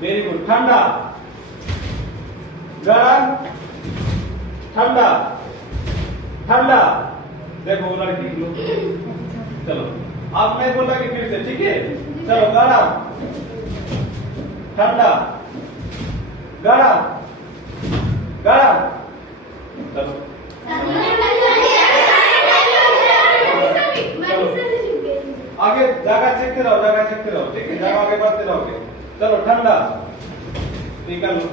very good ठंडा गरम ठंडा ठंडा देखो वो लड़की लोग चलो आप नहीं बोला कि फिर से ठीक है चलो गरम ठंडा गरम गरम चलो आगे जगह चेकते रहो ठीक है जगह आगे बढ़ते रहोगे चलो ठंडा निकालो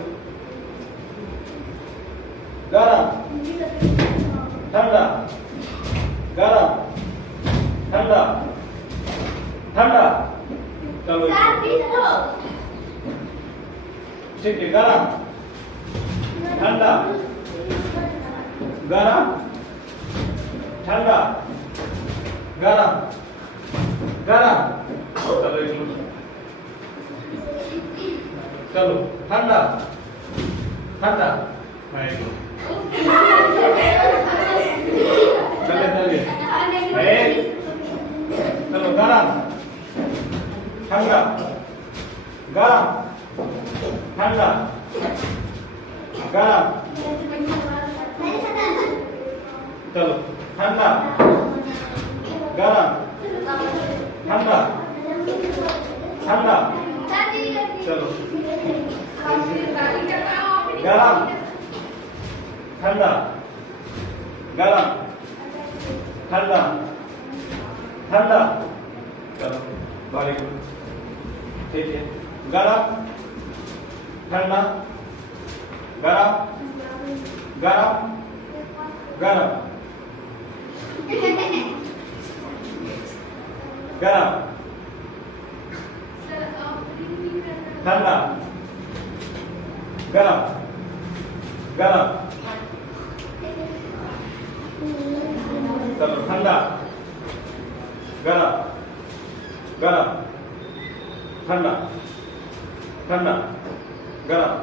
गरम ठंडा गरम ठंडा ठंडा चलो ठीक है गरम ठंडा गरम ठंडा गरम गरम चलो एक मिनट चलो ठंडा ठंडा चलिए चलो गरम ठंडा गरम ठंडा गरम चलो ठंडा गरम ठंडा ठंडा चलो गरम ठंडा गरम ठंडा ठंडा चलो वेरी गुड ठीक है गरम ठंडा गरम गरम गरम गरम ठंडा गरम गरम चलो ठंडा गरम गरम ठंडा ठंडा गरम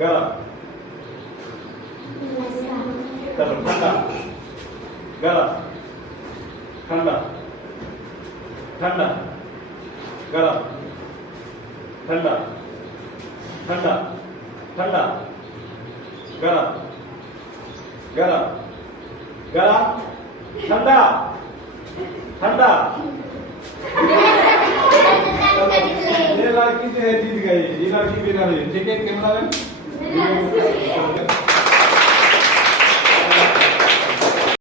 गरम चलो ठंडा गरम ठंडा ठंडा गरम ठंडा ठंडा ठंडा गरम गरम गरम ठंडा ठंडा ये लड़की जो है जीत गई ये लड़की बिना ठीक है कैमरा मैन